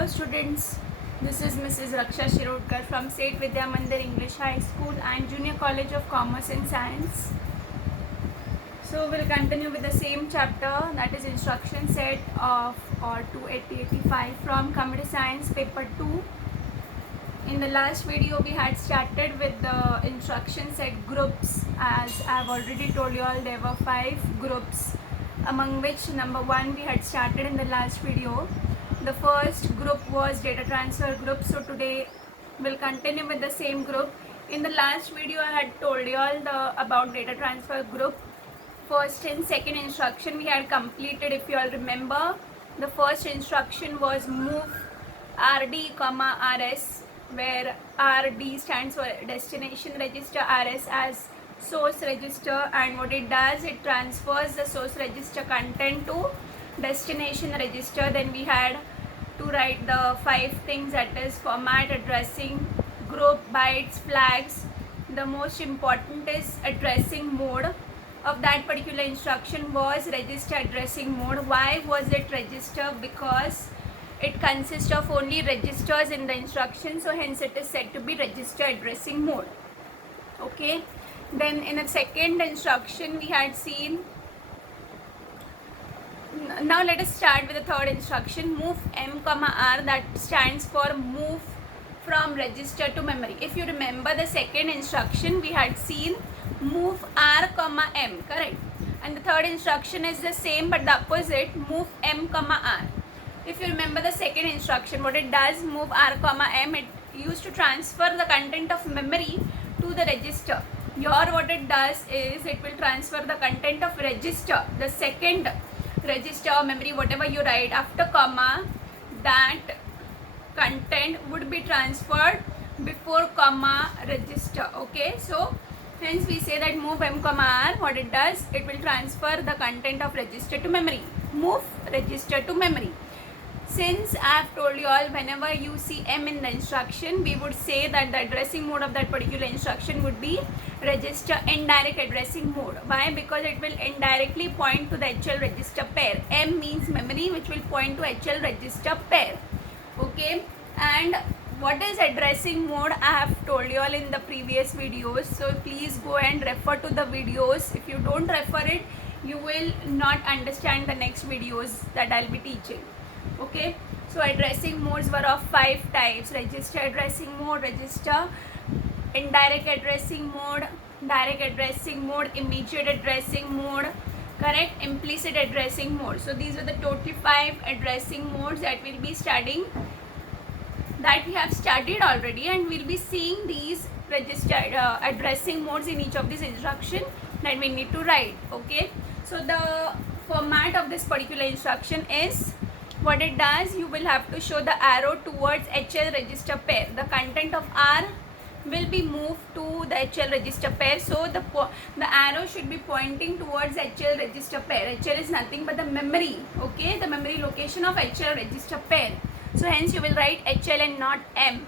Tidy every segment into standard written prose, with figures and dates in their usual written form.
Hello students, this is Mrs. Raksha Shirodkar from State Vidya Mandir English High School and Junior College of Commerce and Science. So we'll continue with the same chapter, that is instruction set of or 285 from Computer Science paper 2. In the last video we had started with the instruction set groups. As I have already told you all, there were 5 groups, among which number 1 we had started in the last video. The first group was data transfer group, so today we'll continue with the same group. In the last video I had told you all about data transfer group. First and second instruction we had completed. If you all remember, the first instruction was move RD, RS, where RD stands for destination register, RS as source register, and what it does, it transfers the source register content to destination register. Then we had to write the 5 things, that is format, addressing, group, bytes, flags. The most important is addressing mode of that particular instruction was register addressing mode. Why was it register? Because it consists of only registers in the instruction, so hence it is said to be register addressing mode. Okay, then in the second instruction we had seen. Now let us start with the third instruction, move M, R, that stands for move from register to memory. If you remember the second instruction, we had seen move R, M, correct? And the third instruction is the same but the opposite, move M, R. If you remember the second instruction, what it does, move R, M, it used to transfer the content of memory to the register. Here what it does is it will transfer the content of register, the second register or memory, whatever you write after comma, that content would be transferred before comma register. Okay, so hence we say that move M, R, what it does, it will transfer the content of register to memory. Move register to memory. Since I have told you all, whenever you see M in the instruction, we would say that the addressing mode of that particular instruction would be register indirect addressing mode. Why? Because it will indirectly point to the HL register pair. M means memory, which will point to HL register pair. Okay, and what is addressing mode, I have told you all in the previous videos, so please go and refer to the videos. If you don't refer it, you will not understand the next videos that I'll be teaching. Okay, so addressing modes were of 5 types: register addressing mode, register indirect addressing mode, direct addressing mode, immediate addressing mode, correct, implicit addressing mode. So these are the total 5 addressing modes that we'll be studying, that we have studied already, and we'll be seeing these register addressing modes in each of these instructions that we need to write. Okay, so the format of this particular instruction is, what it does, you will have to show the arrow towards HL register pair. The content of R will be moved to the HL register pair, so the arrow should be pointing towards HL register pair. HL is nothing but the memory, okay, the memory location of HL register pair. So hence you will write HL and not M.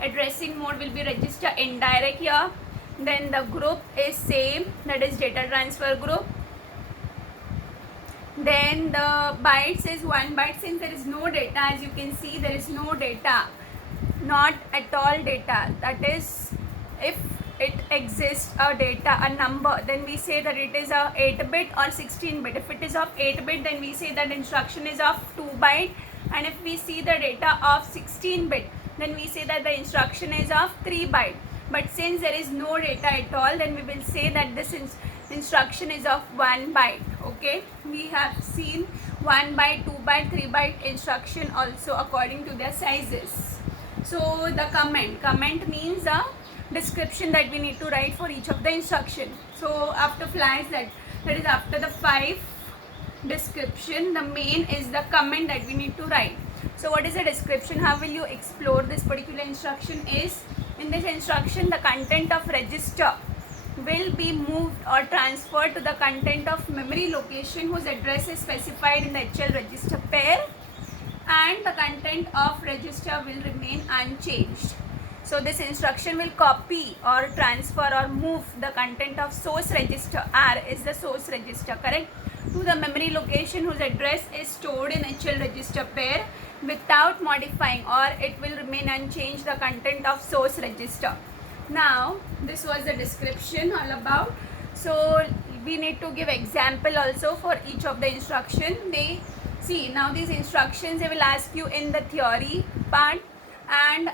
Addressing mode will be register indirect here. Then the group is same, that is data transfer group. Then the bytes is 1 byte. Since there is no data, as you can see, there is no data, not at all data. That is, if it exists a data, a number, then we say that it is a 8-bit or 16-bit. If it is of 8-bit, then we say that instruction is of 2 byte. And if we see the data of 16-bit, then we say that the instruction is of 3 byte. But since there is no data at all, then we will say that this instruction is of 1 byte. Okay, we have seen 1 byte, 2 byte, 3 byte instruction also according to their sizes. So the comment means a description that we need to write for each of the instruction. So after flags, that is after the 5 description, the main is the comment that we need to write. So what is the description? How will you explore this particular instruction is, in this instruction the content of register will be moved or transferred to the content of memory location whose address is specified in the HL register pair, and the content of register will remain unchanged. So this instruction will copy or transfer or move the content of source register, R is the source register, correct, to the memory location whose address is stored in HL register pair, without modifying, or it will remain unchanged the content of source register. Now this was the description all about. So we need to give example also for each of the instruction. They see, now these instructions they will ask you in the theory part, and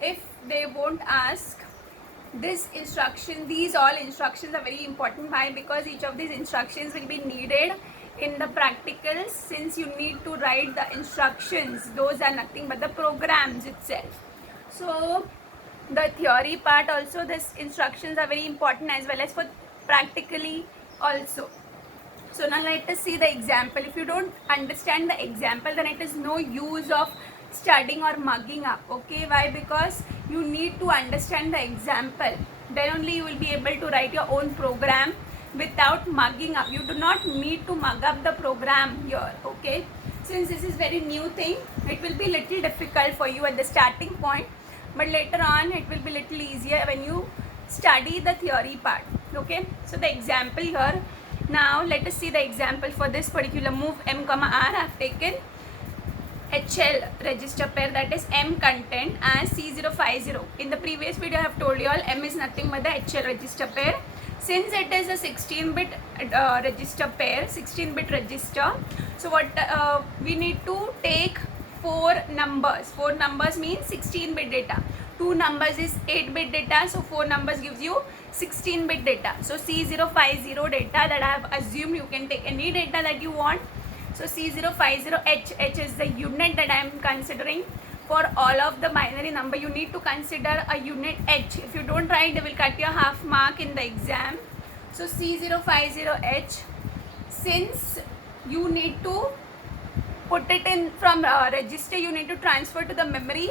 if they won't ask this instruction, these all instructions are very important. Why? Because each of these instructions will be needed in the practicals, since you need to write the instructions. Those are nothing but the programs itself. So the theory part also, this instructions are very important, as well as for practically also. So now let us see the example. If you don't understand the example, then it is no use of studying or mugging up. Okay, why? Because you need to understand the example, then only you will be able to write your own program without mugging up. You do not need to mug up the program here. Okay, since this is very new thing, it will be little difficult for you at the starting point, but later on it will be little easier when you study the theory part. Okay, so the example here. Now let us see the example for this particular move M comma R. I have taken HL register pair, that is M content, as C050. In the previous video I have told you all M is nothing but the HL register pair. Since it is a 16-bit register pair, 16-bit register, so what we need to take 4 numbers. 4 numbers means 16-bit data. 2 numbers is 8-bit data, so 4 numbers gives you 16-bit data. So C050 data that I have assumed, you can take any data that you want. So C050H, H is the unit that I am considering. For all of the binary number, you need to consider a unit H. If you don't write, they will cut your half mark in the exam. So C050H, since you need to put it in from register, you need to transfer to the memory,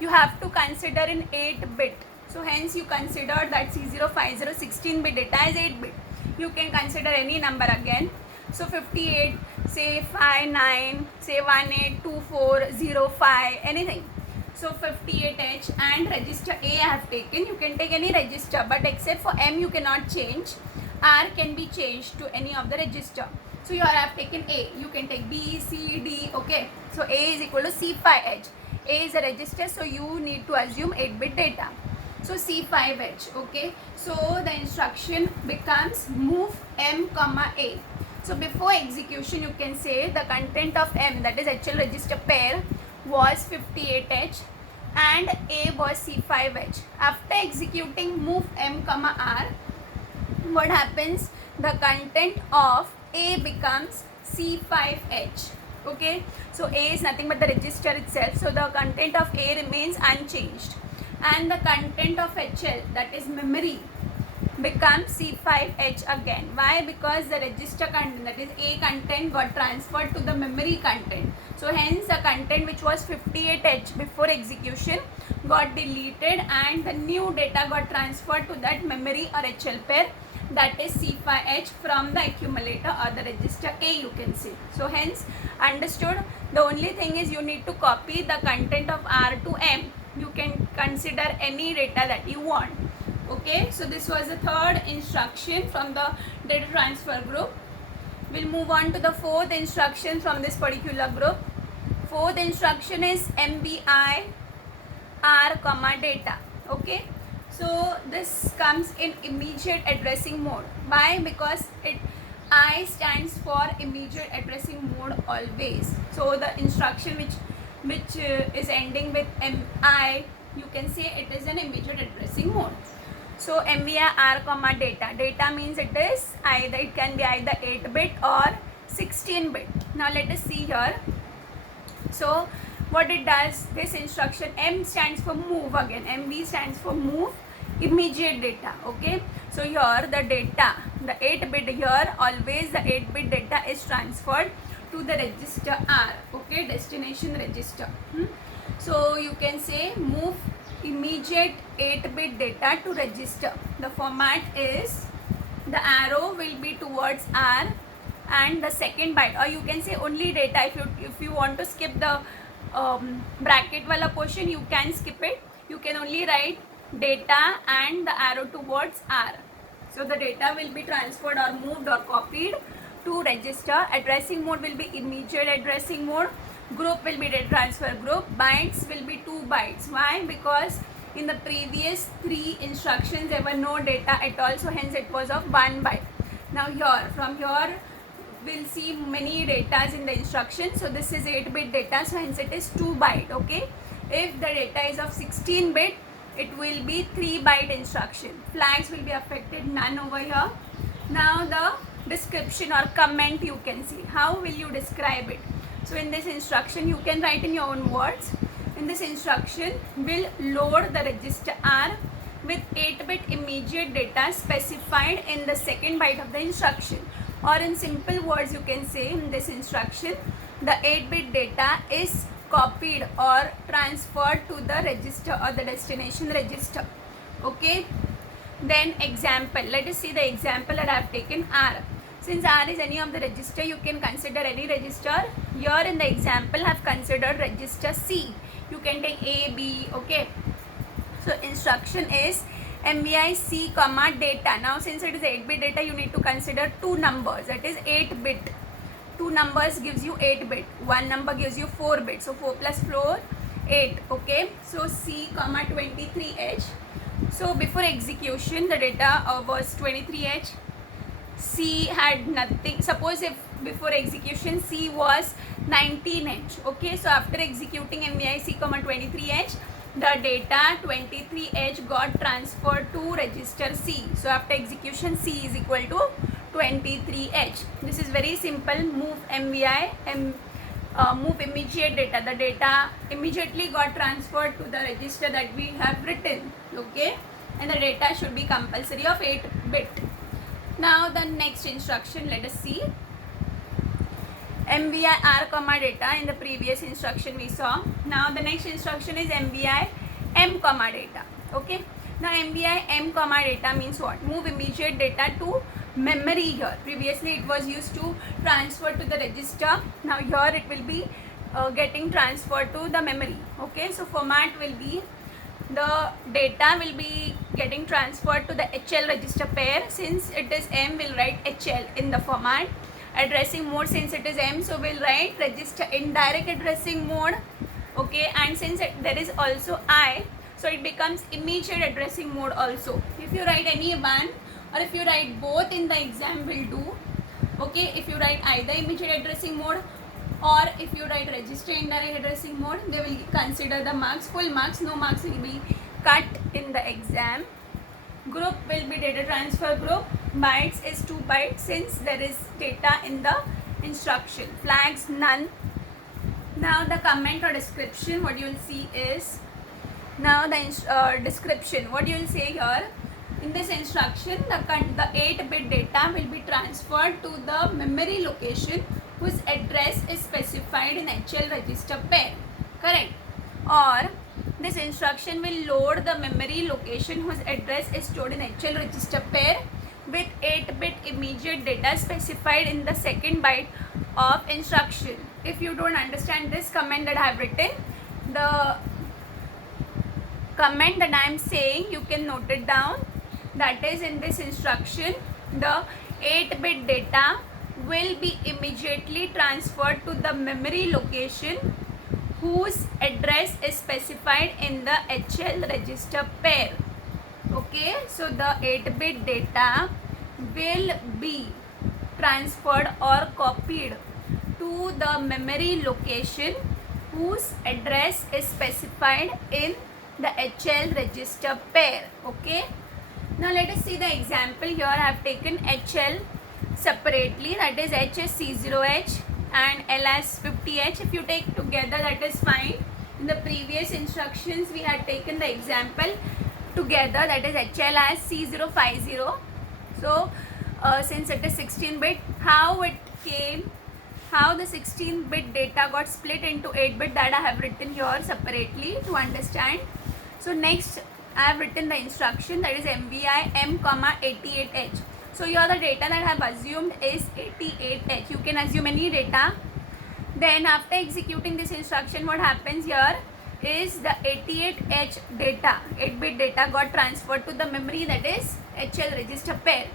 you have to consider in 8-bit. So hence you consider that C050 16-bit data is 8-bit. You can consider any number again. So 58, say 59, say 182405, anything. So 58H, and register A I have taken. You can take any register, but except for M you cannot change. R can be changed to any of the register. So here I have taken A. You can take B, C, D. Okay. So A is equal to C5H. A is a register, so you need to assume 8-bit data. So C5H. Okay. So the instruction becomes move M comma A. So before execution, you can say the content of M, that is HL register pair, was 58H and A was C5H. After executing move M comma R, what happens? The content of A becomes C5H. Okay, so A is nothing but the register itself, so the content of A remains unchanged, and the content of HL, that is memory, becomes C5H again. Why? Because the register content, that is A content, got transferred to the memory content. So hence the content which was 58H before execution got deleted, and the new data got transferred to that memory or HL pair, that is C5H, from the accumulator or the register A, you can see. So hence understood. The only thing is you need to copy the content of R to M. You can consider any data that you want. Okay, so this was the third instruction from the data transfer group. We'll move on to the fourth instruction from this particular group. Fourth instruction is MBI R comma data. Okay, so this comes in immediate addressing mode. Why? Because I stands for immediate addressing mode always. So the instruction which is ending with MI, you can say it is an immediate addressing mode. So MBI R comma data. Data means it can be either 8-bit or 16-bit. Now let us see here. So what it does, this instruction, M stands for move again. MB stands for move immediate data. Okay. So here the data, the 8-bit here, always the 8-bit data is transferred to the register R. Okay. Destination register. So you can say move immediate 8-bit data to register. The format is the arrow will be towards R and the second byte, or you can say only data. If you want to skip the bracket wala portion, you can skip it. You can only write data and the arrow towards R. So the data will be transferred or moved or copied to register. Addressing mode will be immediate addressing mode. Group will be data transfer group. Bytes will be 2 bytes. Why? Because in the previous 3 instructions there were no data at all, so hence it was of 1 byte. Now here, from here we'll see many datas in the instruction. So this is 8-bit data, so hence it is 2 byte. Okay, if the data is of 16-bit, it will be 3 byte instruction. Flags will be affected, none over here. Now the description or comment, you can see how will you describe it. So in this instruction you can write in your own words. In this instruction, will load the register R with 8-bit immediate data specified in the second byte of the instruction. Or in simple words, you can say in this instruction, the 8-bit data is copied or transferred to the register or the destination register. Okay. Then example. Let us see the example that I have taken R. Since R is any of the register, you can consider any register. Here in the example, I have considered register C. You can take A, B. Okay. So instruction is MVI C comma data. Now since it is 8-bit data, you need to consider 2 numbers. That is 8-bit. 2 numbers gives you 8-bit. 1 number gives you 4-bit. So 4 plus 4, 8. Okay. So C comma 23H. So before execution, the data was 23H. C had nothing. Suppose if before execution C was 19H. Okay, so after executing MVI C comma 23H, the data 23H got transferred to register C. So after execution, C is equal to 23H. This is very simple. Move MVI and move immediate data. The data immediately got transferred to the register that we have written. Okay, and the data should be compulsory of 8-bit. Now the next instruction, let us see. MVI R comma data. In the previous instruction we saw. Now the next instruction is MVI M comma data. Okay. Now MVI M comma data means what? Move immediate data to memory here. Previously it was used to transfer to the register. Now here it will be getting transferred to the memory. Okay. So format will be, the data will be getting transferred to the HL register pair. Since it is M, we'll write HL in the format. Addressing mode, since it is M, so we'll write register indirect addressing mode. Okay, and since there is also I, so it becomes immediate addressing mode also. If you write any one or if you write both in the exam will do. Okay, if you write either immediate addressing mode or if you write register indirect addressing mode, they will consider the marks, full marks. No marks will be cut in the exam. Group will be data transfer group. Bytes is 2 bytes since there is data in the instruction. Flags none. Now the comment or description, what you will see is, now the description, what you will say here, in this instruction the 8-bit data will be transferred to the memory location whose address is specified in HL register pair. Correct? Or this instruction will load the memory location whose address is stored in HL register pair with 8-bit immediate data specified in the second byte of instruction. If you don't understand this comment that I have written, the comment that I am saying, you can note it down. That is, in this instruction, the 8-bit data will be immediately transferred to the memory location whose address is specified in the HL register pair. Okay, so the 8-bit data will be transferred or copied to the memory location whose address is specified in the HL register pair. Okay, now let us see the example. Here I have taken HL separately, that is H is C0H and L as 50H. If you take together, that is fine. In the previous instructions we had taken the example together, that is HL as C050. So since it is 16-bit, how it came, how the 16-bit data got split into 8-bit, that I have written here separately to understand. So next I have written the instruction, that is MVI M comma 88H. So here the data that I have assumed is 88H. You can assume any data. Then after executing this instruction, what happens here is the 88H data, 8-bit data got transferred to the memory, that is HL register pair.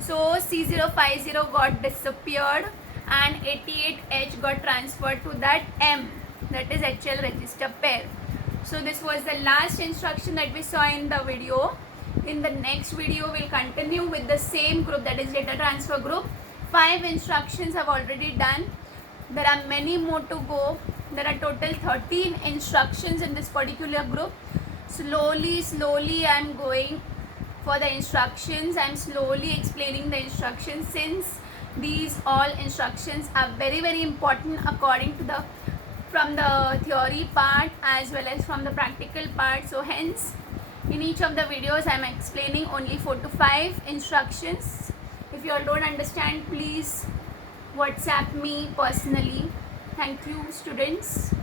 So C050 got disappeared and 88H got transferred to that M, that is HL register pair. So this was the last instruction that we saw in the video. In the next video we'll continue with the same group, that is data transfer group. 5 instructions have already done. There are many more to go. There are total 13 instructions in this particular group. Slowly I'm going for the instructions. I'm slowly explaining the instructions, since these all instructions are very important according to the from the theory part as well as from the practical part. So hence in each of the videos I'm explaining only 4 to 5 instructions. If you all don't understand, please WhatsApp me personally. Thank you, students.